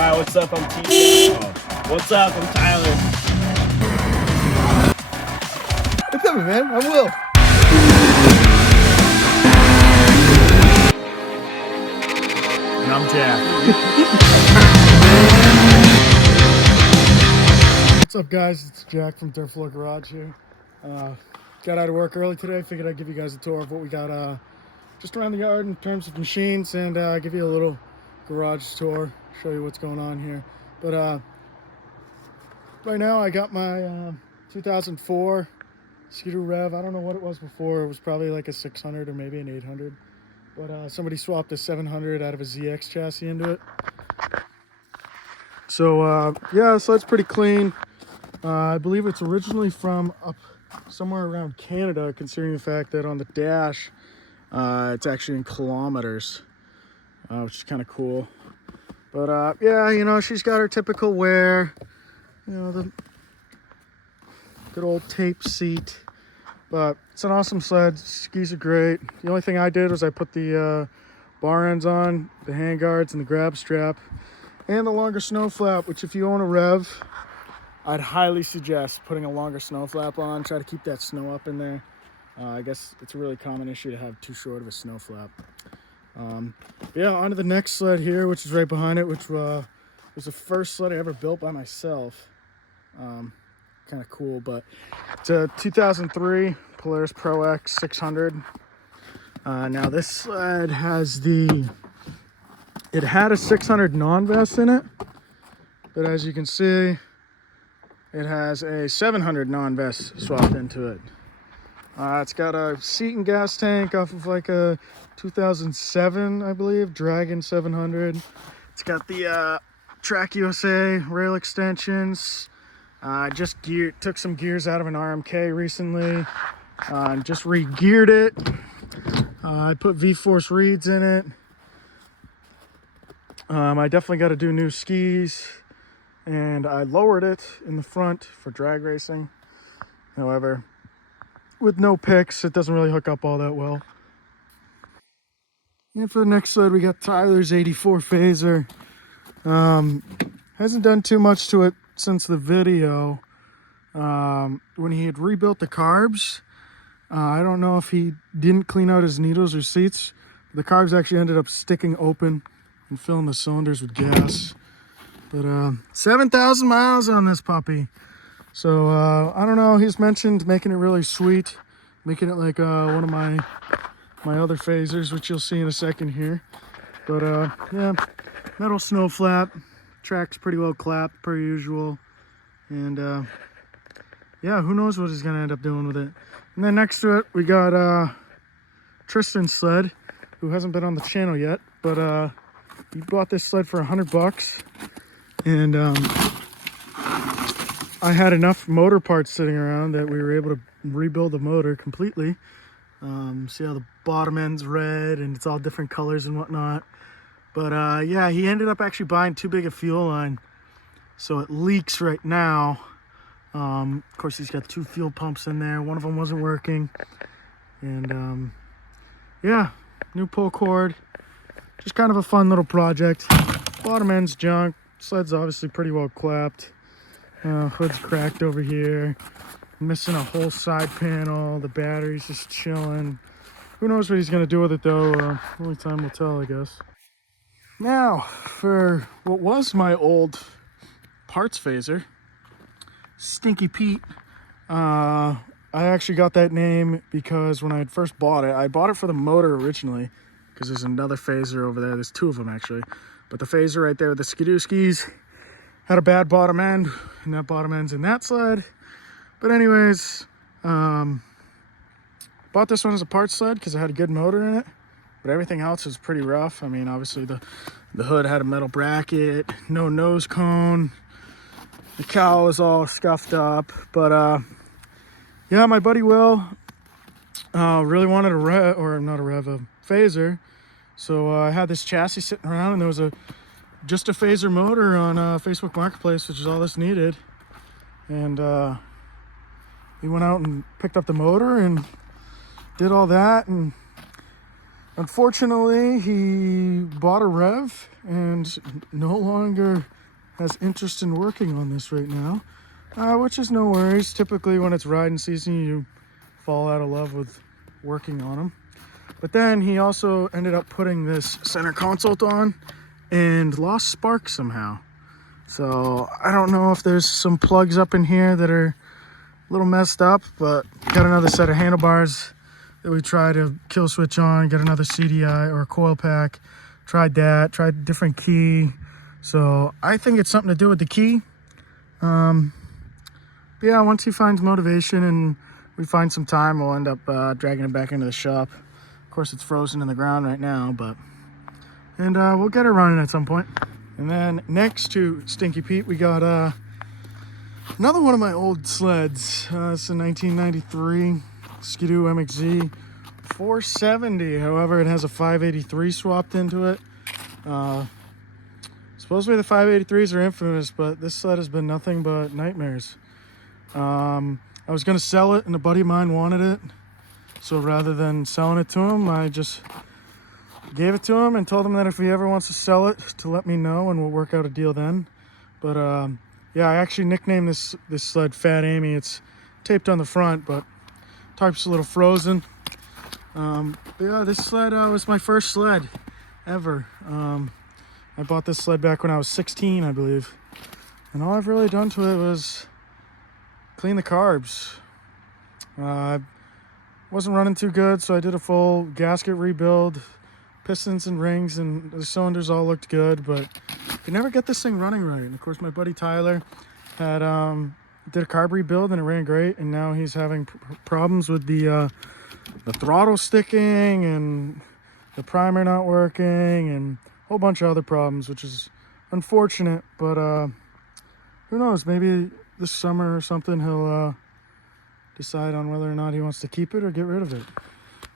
Alright, what's up? I'm T. What's up? I'm Tyler. What's up, man? I'm Will. And I'm Jack. What's up, guys? It's Jack from Dirt Floor Garage here. Got out of work early today. Figured I'd give you guys a tour of what we got just around the yard in terms of machines, and give you a little garage tour, show you what's going on here. But right now I got my 2004 Ski-Doo Rev. I don't know what it was before. It was probably like a 600 or maybe an 800. But somebody swapped a 700 out of a ZX chassis into it. So yeah, so it's pretty clean. I believe it's originally from up somewhere around Canada, considering the fact that on the dash it's actually in kilometers, which is kind of cool. But yeah, you know, she's got her typical wear, you know, the good old tape seat. But it's an awesome sled. Skis are great. The only thing I did was I put the bar ends on, the hand guards and the grab strap, and the longer snow flap, which if you own a Rev, I'd highly suggest putting a longer snow flap on. Try to keep that snow up in there. I guess it's a really common issue to have too short of a snow flap. Yeah, on to the next sled here, which is right behind it, which was the first sled I ever built by myself. Kind of cool, but it's a 2003 Polaris Pro X 600. Now this sled has it had a 600 non-vest in it, but as you can see, it has a 700 non-vest swapped into it. It's got a seat and gas tank off of like a 2007, I believe, Dragon 700. It's got the Track USA rail extensions. Just took some gears out of an RMK recently. Just re-geared it. I put V-Force reeds in it. I definitely got to do new skis. And I lowered it in the front for drag racing. However, with no picks, it doesn't really hook up all that well. And for the next sled, we got Tyler's 84 Phaser. Hasn't done too much to it since the video. When he had rebuilt the carbs, I don't know if he didn't clean out his needles or seats. The carbs actually ended up sticking open and filling the cylinders with gas. But 7,000 miles on this puppy. So I don't know, he's mentioned making it really sweet, making it like one of my other phasers, which you'll see in a second here. But yeah, metal snow flap, track's pretty well clapped per usual. And yeah, who knows what he's gonna end up doing with it. And then next to it, we got Tristan's sled, who hasn't been on the channel yet, but he bought this sled for $100. And I had enough motor parts sitting around that we were able to rebuild the motor completely. See how the bottom end's red and it's all different colors and whatnot. But yeah, he ended up actually buying too big a fuel line, so it leaks right now. Of course, he's got 2 fuel pumps in there. One of them wasn't working. And yeah, new pull cord. Just kind of a fun little project. Bottom end's junk. Sled's obviously pretty well clapped. Hood's cracked over here. Missing a whole side panel. The battery's just chilling. Who knows what he's going to do with it, though. Only time will tell, I guess. Now, for what was my old parts phaser, Stinky Pete. I actually got that name because when I had first bought it, I bought it for the motor originally, because there's another phaser over there. There's 2 of them, actually. But the phaser right there with the Ski-Doo skis had a bad bottom end, and that bottom end's in that sled. But anyways, bought this one as a parts sled because it had a good motor in it, but everything else was pretty rough. I mean, obviously the hood had a metal bracket, no nose cone, the cowl was all scuffed up. But yeah, my buddy Will really wanted a phaser. So I had this chassis sitting around, and there was just a phaser motor on Facebook Marketplace, which is all this needed. And we went out and picked up the motor and did all that. And Unfortunately, he bought a Rev and no longer has interest in working on this right now, which is no worries. Typically, when it's riding season, you fall out of love with working on them. But then he also ended up putting this center console on and lost spark somehow. So I don't know if there's some plugs up in here that are a little messed up, but got another set of handlebars that we tried to kill switch on, get another CDI or a coil pack, tried that, tried a different key. So I think it's something to do with the key. But yeah, once he finds motivation and we find some time, we'll end up dragging it back into the shop. Of course, it's frozen in the ground right now, but we'll get it running at some point. And then next to Stinky Pete, we got another one of my old sleds. It's a 1993 Ski-Doo MXZ 470. However, it has a 583 swapped into it. Supposedly the 583s are infamous, but this sled has been nothing but nightmares. I was going to sell it, and a buddy of mine wanted it. So rather than selling it to him, I just gave it to him and told him that if he ever wants to sell it, to let me know, and we'll work out a deal then. But yeah, I actually nicknamed this sled Fat Amy. It's taped on the front, but type's a little frozen. But yeah, this sled was my first sled ever. I bought this sled back when I was 16, I believe. And all I've really done to it was clean the carbs. I wasn't running too good, so I did a full gasket rebuild, pistons and rings, and the cylinders all looked good, but could never get this thing running right. And of course, my buddy Tyler had did a carb rebuild, and it ran great. And now he's having problems with the throttle sticking and the primer not working, and a whole bunch of other problems, which is unfortunate. But who knows? Maybe this summer or something he'll decide on whether or not he wants to keep it or get rid of it.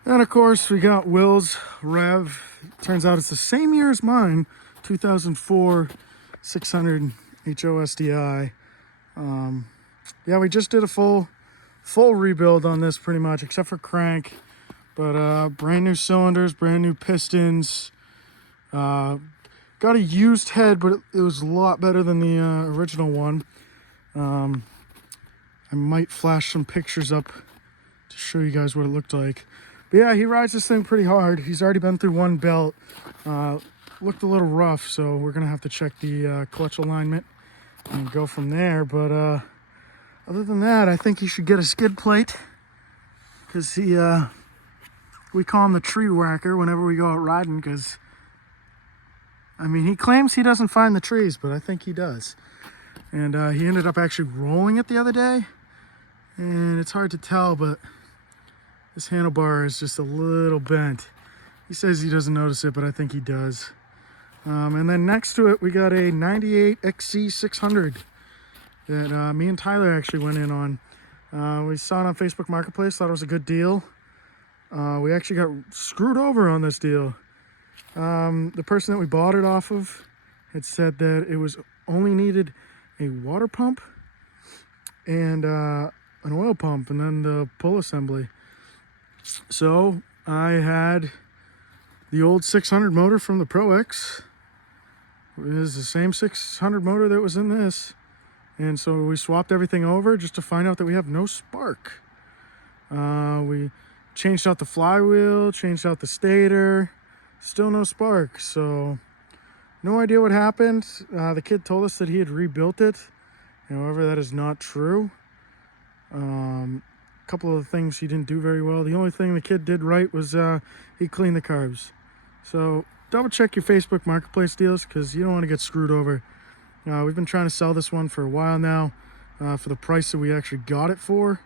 And of course, we got Will's Rev. Turns out it's the same year as mine, 2004 600 HOSDI. Yeah, we just did a full rebuild on this pretty much, except for crank. But brand new cylinders, brand new pistons. Got a used head, but it was a lot better than the original one. I might flash some pictures up to show you guys what it looked like. But yeah, he rides this thing pretty hard. He's already been through one belt. Looked a little rough, so we're gonna have to check the clutch alignment and go from there. But other than that, I think he should get a skid plate, because we call him the tree whacker whenever we go out riding, because I mean, he claims he doesn't find the trees, but I think he does. And he ended up actually rolling it the other day, and it's hard to tell, but this handlebar is just a little bent. He says he doesn't notice it, but I think he does. And then next to it, we got a 98 XC600 that me and Tyler actually went in on. We saw it on Facebook Marketplace, thought it was a good deal. We actually got screwed over on this deal. The person that we bought it off of had said that it was only needed a water pump and an oil pump, and then the pull assembly. So I had the old 600 motor from the Pro X. It is the same 600 motor that was in this, and so we swapped everything over just to find out that we have no spark. We changed out the flywheel, changed out the stator, still no spark. So no idea what happened. The kid told us that he had rebuilt it. However, that is not true. A couple of the things he didn't do very well. The only thing the kid did right was he cleaned the carbs. So double check your Facebook Marketplace deals, because you don't want to get screwed over. We've been trying to sell this one for a while now, for the price that we actually got it for,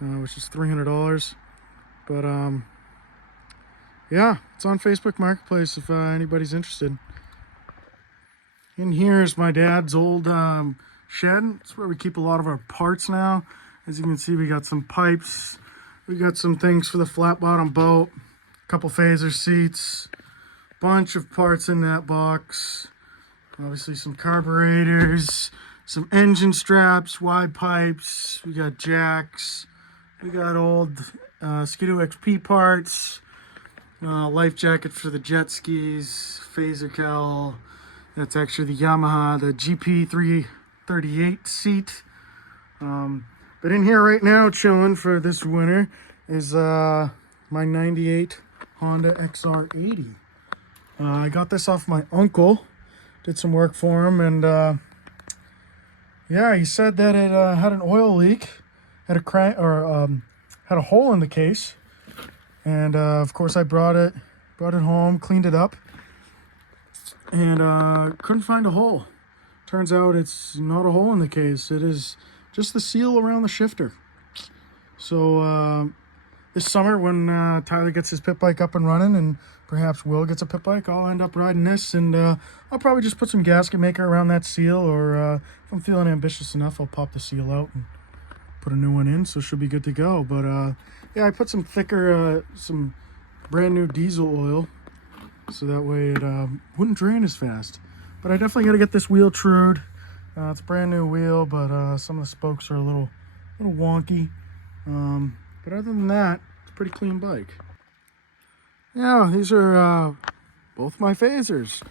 which is $300. But yeah, it's on Facebook Marketplace if anybody's interested. In here is my dad's old shed. It's where we keep a lot of our parts now. As you can see, we got some pipes. We got some things for the flat bottom boat. A couple phaser seats. Bunch of parts in that box. Obviously some carburetors. Some engine straps, wide pipes. We got jacks. We got old Ski-Doo XP parts. Life jacket for the jet skis, phaser cowl. That's actually the Yamaha, the GP338 seat. But in here right now, chilling for this winter, is my 98 Honda XR80. I got this off my uncle, did some work for him, and yeah, he said that it had an oil leak, had a crank, or had a hole in the case, and of course I brought it home, cleaned it up, and couldn't find a hole. Turns out it's not a hole in the case, it is just the seal around the shifter. So this summer when Tyler gets his pit bike up and running, and perhaps Will gets a pit bike, I'll end up riding this, and I'll probably just put some gasket maker around that seal, or if I'm feeling ambitious enough, I'll pop the seal out and put a new one in, so it should be good to go. But yeah, I put some thicker, some brand new diesel oil, so that way it wouldn't drain as fast. But I definitely got to get this wheel trued. It's a brand new wheel, but some of the spokes are a little wonky. But other than that, it's a pretty clean bike. Yeah, these are both my phasers.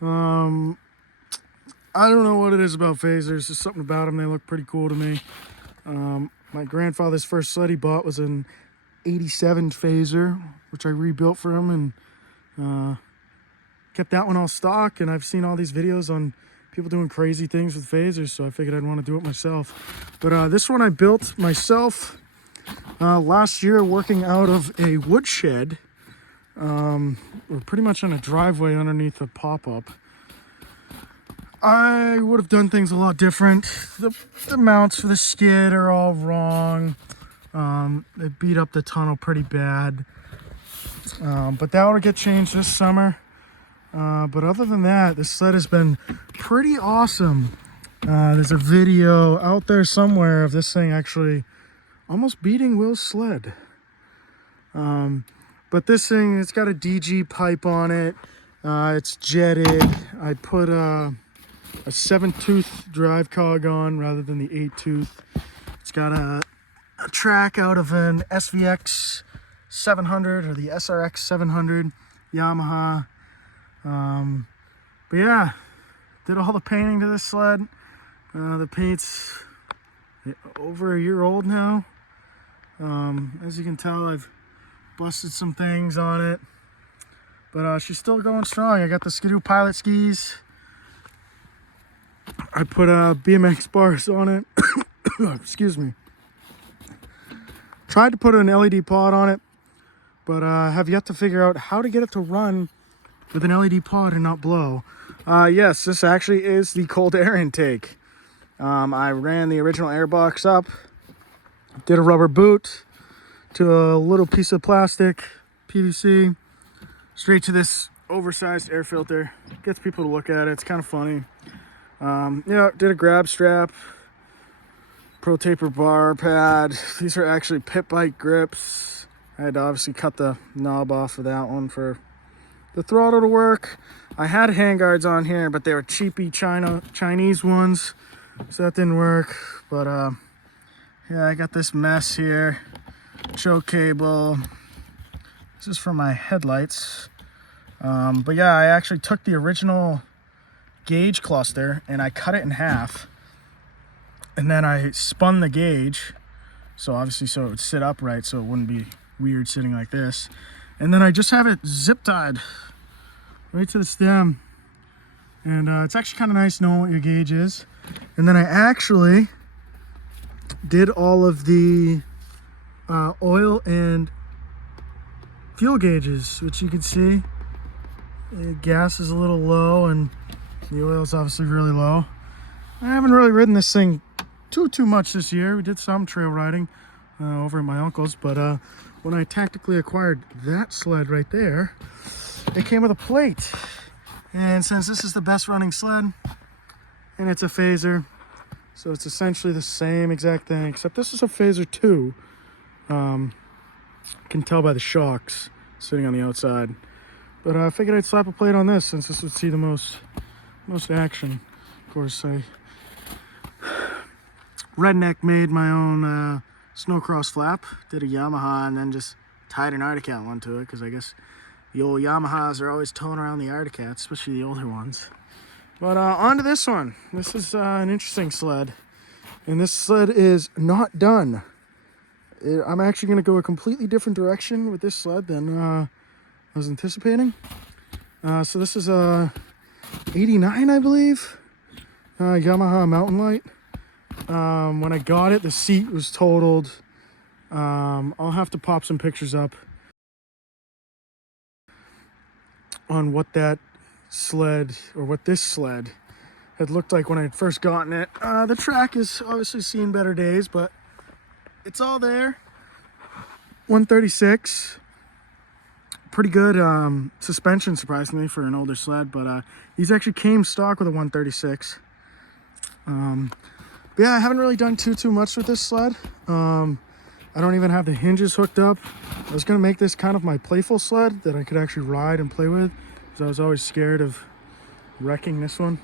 I don't know what it is about phasers. There's something about them. They look pretty cool to me. My grandfather's first sled he bought was an 87 phaser, which I rebuilt for him, and kept that one all stock. And I've seen all these videos on people doing crazy things with phasers, so I figured I'd want to do it myself. But this one I built myself last year, working out of a woodshed. We're pretty much in a driveway underneath a pop-up. I would have done things a lot different. The mounts for the skid are all wrong. They beat up the tunnel pretty bad. But that will get changed this summer. But other than that, this sled has been pretty awesome. There's a video out there somewhere of this thing actually almost beating Will's sled. But this thing, it's got a DG pipe on it. It's jetted. I put a 7-tooth drive cog on rather than the 8-tooth. It's got a track out of an SVX 700 or the SRX 700 Yamaha. But yeah, did all the painting to this sled. The paint's over a year old now. As you can tell, I've busted some things on it, but she's still going strong. I got the Skidoo Pilot skis. I put BMX bars on it. Excuse me. Tried to put an LED pod on it, but have yet to figure out how to get it to run with an LED pod and not blow. Yes, this actually is the cold air intake. I ran the original airbox up, did a rubber boot to a little piece of plastic, PVC, straight to this oversized air filter. Gets people to look at it. It's kind of funny. Yeah, did a grab strap, Pro Taper bar pad. These are actually pit bike grips. I had to obviously cut the knob off of that one for the throttle to work. I had handguards on here, but they were cheapy Chinese ones, so that didn't work. But yeah, I got this mess here. Choke cable. This is for my headlights. But yeah, I actually took the original gauge cluster and I cut it in half, and then I spun the gauge, so obviously so it would sit upright, so it wouldn't be weird sitting like this. And then I just have it zip tied right to the stem, and it's actually kind of nice knowing what your gauge is. And then I actually did all of the oil and fuel gauges, which you can see the gas is a little low and the oil is obviously really low. I haven't really ridden this thing too much this year. We did some trail riding over at my uncle's, but when I tactically acquired that sled right there, it came with a plate. And since this is the best running sled and it's a phaser, so it's essentially the same exact thing, except this is a phaser 2. You can tell by the shocks sitting on the outside. But I figured I'd slap a plate on this since this would see the most action. Of course, I redneck made my own snowcross flap, did a Yamaha, and then just tied an Arctic Cat onto it because I guess the old Yamahas are always towing around the Arctic Cats, especially the older ones. But on to this one. This is an interesting sled. And this sled is not done. I'm actually going to go a completely different direction with this sled than I was anticipating. So this is a 89, I believe. Yamaha Mountain Light. When I got it, the seat was totaled. I'll have to pop some pictures up on what that sled, or what this sled had looked like when I had first gotten it. The track is obviously seen better days, but it's all there. 136. Pretty good suspension, surprisingly, for an older sled, but these actually came stock with a 136. But yeah, I haven't really done too much with this sled. I don't even have the hinges hooked up. I was gonna make this kind of my playful sled that I could actually ride and play with, because I was always scared of wrecking this one.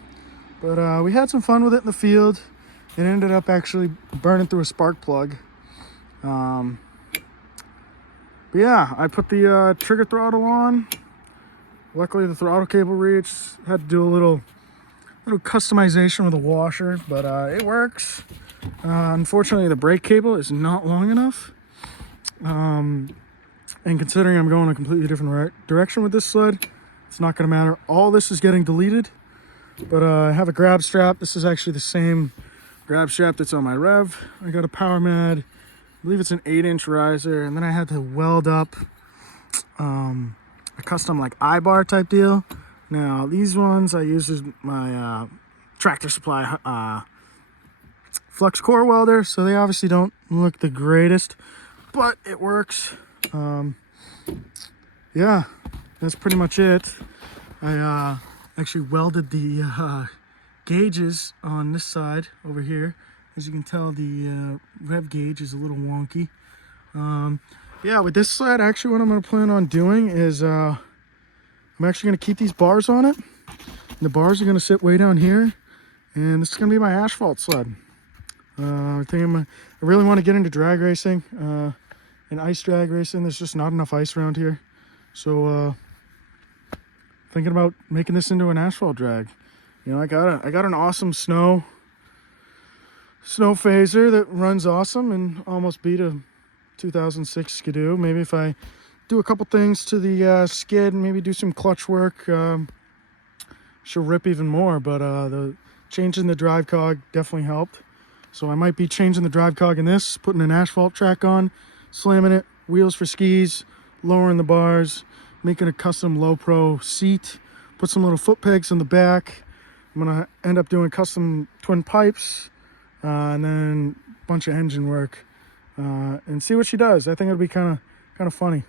But we had some fun with it in the field. It ended up actually burning through a spark plug. But yeah, I put the trigger throttle on. Luckily the throttle cable reached. Had to do a little customization with a washer, but it works. Unfortunately the brake cable is not long enough. And considering I'm going a completely different direction with this sled, it's not gonna matter. All this is getting deleted. But I have a grab strap. This is actually the same grab strap that's on my Rev. I got a PowerMad. I believe it's an 8-inch riser. And then I had to weld up a custom like I-bar type deal. Now these ones I use as my Tractor Supply flux core welder. So they obviously don't look the greatest, but it works. Yeah, that's pretty much it. I actually welded the gauges on this side over here. As you can tell, the rev gauge is a little wonky. Yeah, with this sled, actually what I'm going to plan on doing is I'm actually going to keep these bars on it. The bars are going to sit way down here, and this is going to be my asphalt sled. I really want to get into drag racing and ice drag racing. There's just not enough ice around here, so thinking about making this into an asphalt drag. You know, I got an awesome snow phaser that runs awesome and almost beat a 2006 Skidoo. Maybe if I do a couple things to the skid and maybe do some clutch work, she'll rip even more. But the changing the drive cog definitely helped. So I might be changing the drive cog in this, putting an asphalt track on, slamming it, wheels for skis, lowering the bars, making a custom low pro seat, put some little foot pegs in the back. I'm gonna end up doing custom twin pipes, and then a bunch of engine work, and see what she does. I think it'll be kind of funny,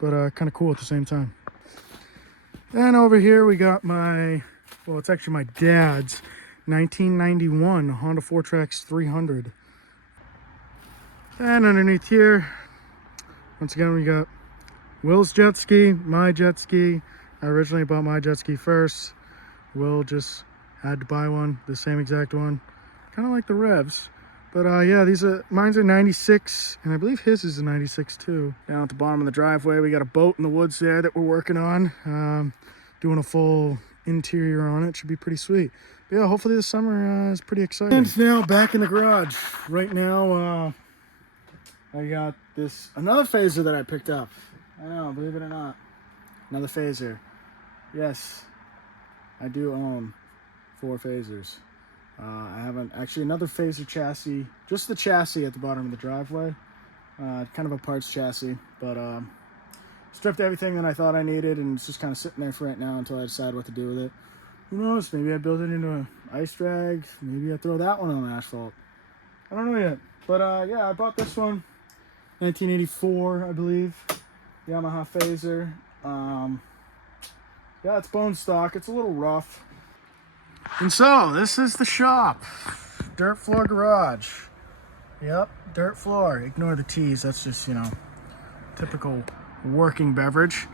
but kind of cool at the same time. Then over here we got well, it's actually my dad's 1991 Honda 4Trax 300. And underneath here, once again, we got Will's jet ski, my jet ski. I originally bought my jet ski first. Will just had to buy one, the same exact one. Kind of like the Revs. But yeah, mine's a 96, and I believe his is a 96 too. Down at the bottom of the driveway, we got a boat in the woods there that we're working on. Doing a full interior on it. Should be pretty sweet. But yeah, hopefully this summer is pretty exciting. And now back in the garage. Right now, I got another phaser that I picked up. I know, believe it or not. Another phaser. Yes, I do own 4 phasers. I have another phaser chassis, just the chassis at the bottom of the driveway. Kind of a parts chassis, but stripped everything that I thought I needed, and it's just kind of sitting there for right now until I decide what to do with it. Who knows? Maybe I build it into an ice drag. Maybe I throw that one on asphalt. I don't know yet. But yeah, I bought this one, 1984, I believe. Yamaha phaser. Yeah, it's bone stock. It's a little rough. And so, this is the shop. Dirt floor garage. Yep, dirt floor. Ignore the T's. That's just, typical working beverage.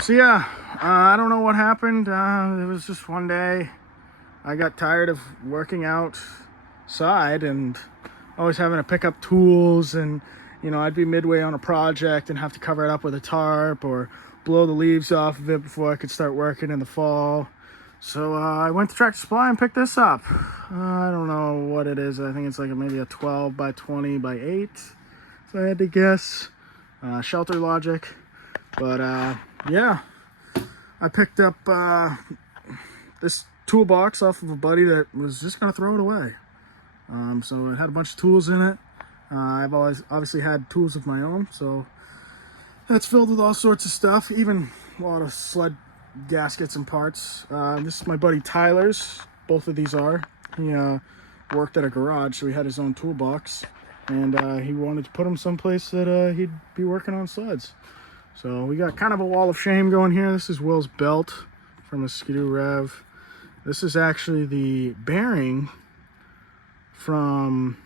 So yeah, I don't know what happened. It was just one day I got tired of working outside and always having to pick up tools and you know, I'd be midway on a project and have to cover it up with a tarp or blow the leaves off of it before I could start working in the fall. So I went to Tractor Supply and picked this up. I don't know what it is. I think it's like maybe a 12 by 20 by 8, if I had to guess. Shelter Logic. But yeah, I picked up this toolbox off of a buddy that was just gonna throw it away. So it had a bunch of tools in it. I've always obviously had tools of my own, so that's filled with all sorts of stuff, even a lot of sled gaskets and parts. This is my buddy Tyler's. Both of these are. He worked at a garage, so he had his own toolbox, and he wanted to put them someplace that he'd be working on sleds. So we got kind of a wall of shame going here. This is Will's belt from a Skidoo Rev. This is actually the bearing from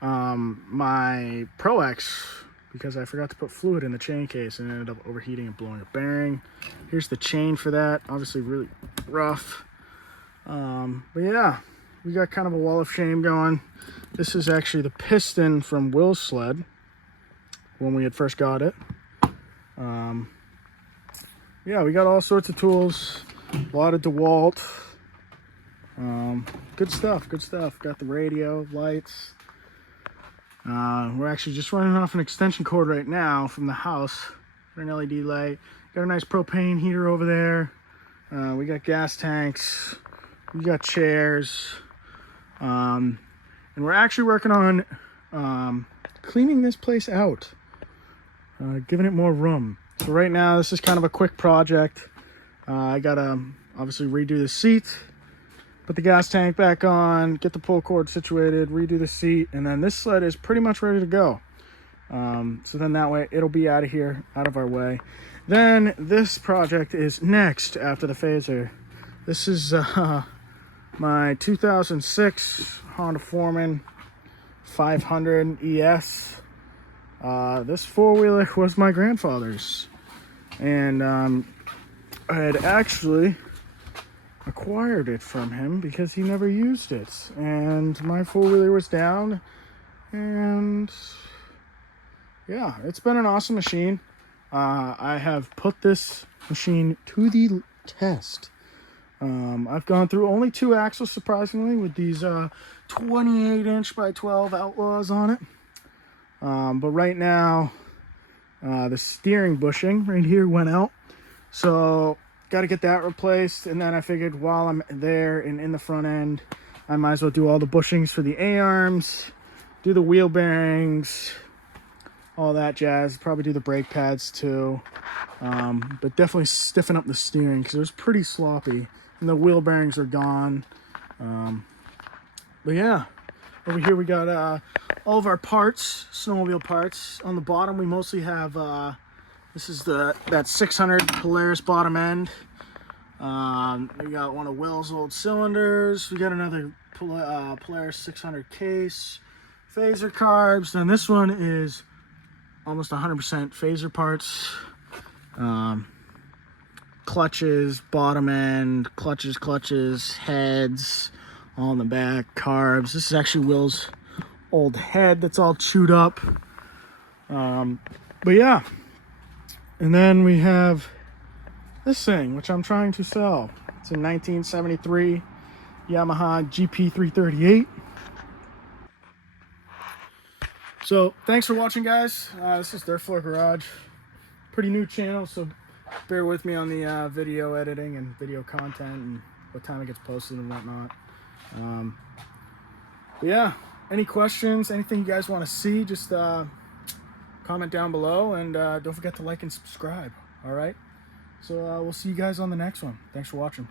my Pro X, because I forgot to put fluid in the chain case and ended up overheating and blowing a bearing. Here's the chain for that, obviously really rough. But yeah, we got kind of a wall of shame going. This is actually the piston from Will's sled when we had first got it. Yeah, we got all sorts of tools, a lot of DeWalt. Good stuff, good stuff. Got the radio, lights. We're actually just running off an extension cord right now from the house for an LED light. Got a nice propane heater over there. We got gas tanks. We got chairs. And we're actually working on cleaning this place out, giving it more room. So right now, this is kind of a quick project. I gotta obviously redo the seat, put the gas tank back on, get the pull cord situated, redo the seat, and then this sled is pretty much ready to go. So then that way it'll be out of here, out of our way. Then this project is next after the Phaser. This is my 2006 Honda Foreman 500 ES. This four-wheeler was my grandfather's, and I had actually acquired it from him because he never used it, and my four-wheeler was down, and yeah, it's been an awesome machine. I have put this machine to the test. I've gone through only 2 axles, surprisingly, with these 28-inch by 12 Outlaws on it. But right now, the steering bushing right here went out, so got to get that replaced. And then I figured while I'm there and in the front end, I might as well do all the bushings for the A-arms, do the wheel bearings, all that jazz. Probably do the brake pads too, but definitely stiffen up the steering because it was pretty sloppy, and the wheel bearings are gone. But yeah, over here we got all of our parts, snowmobile parts. On the bottom we mostly have this is that 600 Polaris bottom end. We got one of Will's old cylinders. We got another Polaris 600 case, Phaser carbs. Then this one is almost 100% Phaser parts. Clutches, bottom end, clutches, heads, all in the back, carbs. This is actually Will's old head that's all chewed up. But yeah. And then we have this thing, which I'm trying to sell. It's a 1973 Yamaha GP338. So thanks for watching, guys. This is Dirt Floor Garage. Pretty new channel, so bear with me on the video editing and video content and what time it gets posted and whatnot. But yeah, any questions, anything you guys want to see, just comment down below, and don't forget to like and subscribe. All right, so we'll see you guys on the next one. Thanks for watching.